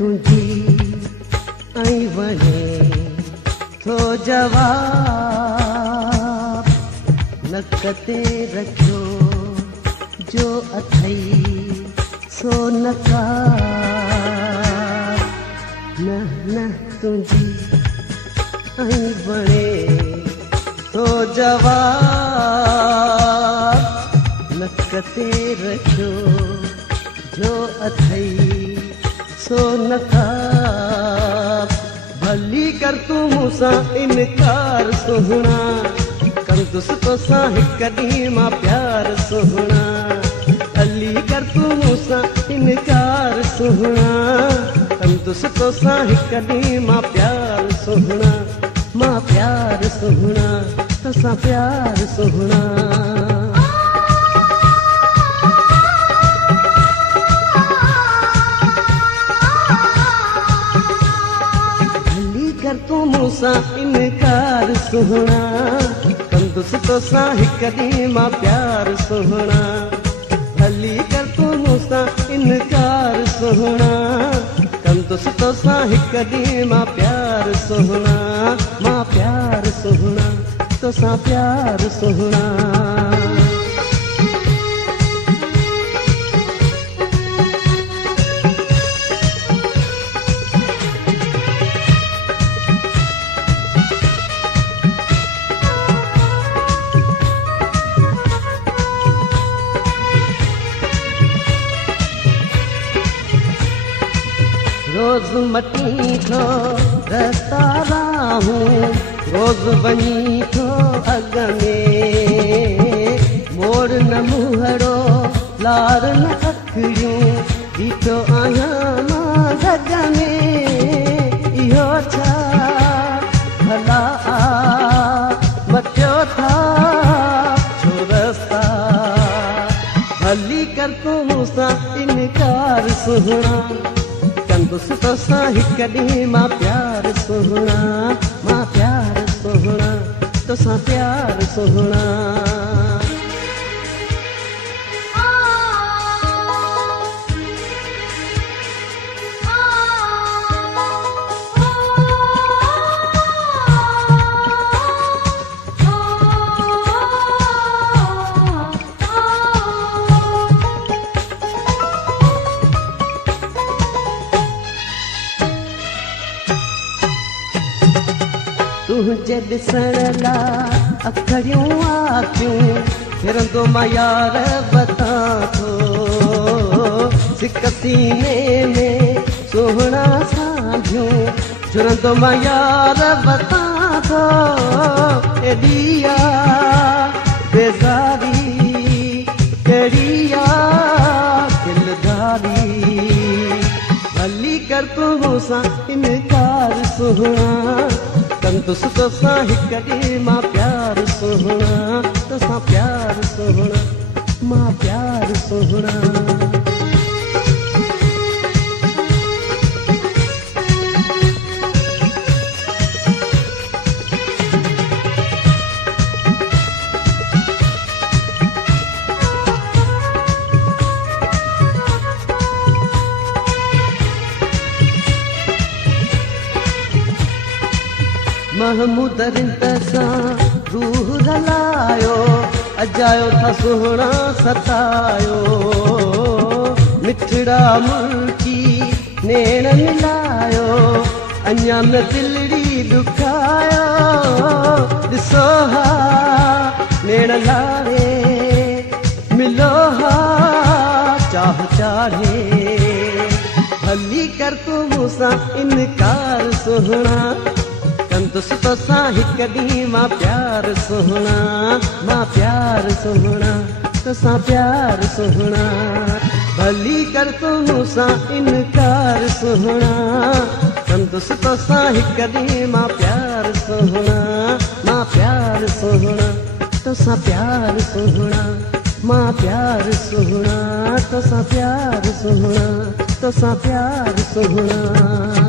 तुझी ऐं वणे थो जवाब नक ते रखियो जो अथई सो नकार न न तुझी ऐं वणे थो जवाब नक ते रखियो जो अथई सो नकार भली कर तूं मूंसां इनकार सुहिणा कंदुसि तोसां हिकु ॾींहुं मां प्यार सुहिणा भली कर तूं मूंसां इनकार सुहिणा कंदुसि तोसां हिकु ॾींहुं मां प्यार सुहिणा मां प्यार सुहिणा तोसां प्यार सुहिणा तूं मूंसां इनकार सुहिणा कंदुसि तोसां हिकु ॾींहुं मां प्यार सुहिणा भली कर तूं मूंसां इनकार सुहिणा कंदुसि तोसां हिकु ॾींहुं मां प्यार सुहिणा मां प्यार सुहिणा तोसां प्यार सुहिणा रोज मटी थो रस्ता राहूं रोज वञी थो अॻ में मोड़ न मुहड़ो लार न अखियूं बीठो आहियां मां गॾ में इहो छा भला मटियो था छो रस्ता भली कर तूं मूंसां इनकार सुहिणा कंदुसि तोसां हिकु ॾींहुं मां प्यार सुहिणा मां प्यार सुहिणा तोसां प्यार सुहिणा तुंहिंजे ॾिसण लाइ अखड़ियूं आखियूं फिरंदो मां यार वतां थो सिक सीने में सुहिणा साझियूं जुड़ंदो मां यार वतां थो एॾी बेज़ारी कहिड़ी दिलदारी भली कर तूं मूंसां इनकार सुहिणा कंदुसि तोसां हिकु ॾींहुं मां प्यार सुहिणा तोसां प्यार सुहिणा मां प्यार सुहिणा महमूद रिंत सां रूह रलायो अजायो था सुहिणा सतायो मिठड़ा मुल्की नेण मिलायो अञा न दिलड़ी दुखायो ॾिसो हा नेण लारे मिलो हा चाह चाढ़े भली कर तूं मूंसां इनकार सुहिणा कंदुसि तोसां हिकु ॾींहुं मां प्यार सुहिणा मां प्यार सुहिणा तोसां प्यार सुहिणा भली कर तूं मूंसां इनकार सुहिणा कंदुसि तोसां हिकु ॾींहुं मां प्यार सुहिणा मां प्यार सुहिणा तोसां प्यार सुहिणा मां प्यार सुहिणा तोसां प्यार सुहिणा तोसां प्यार सुहिणा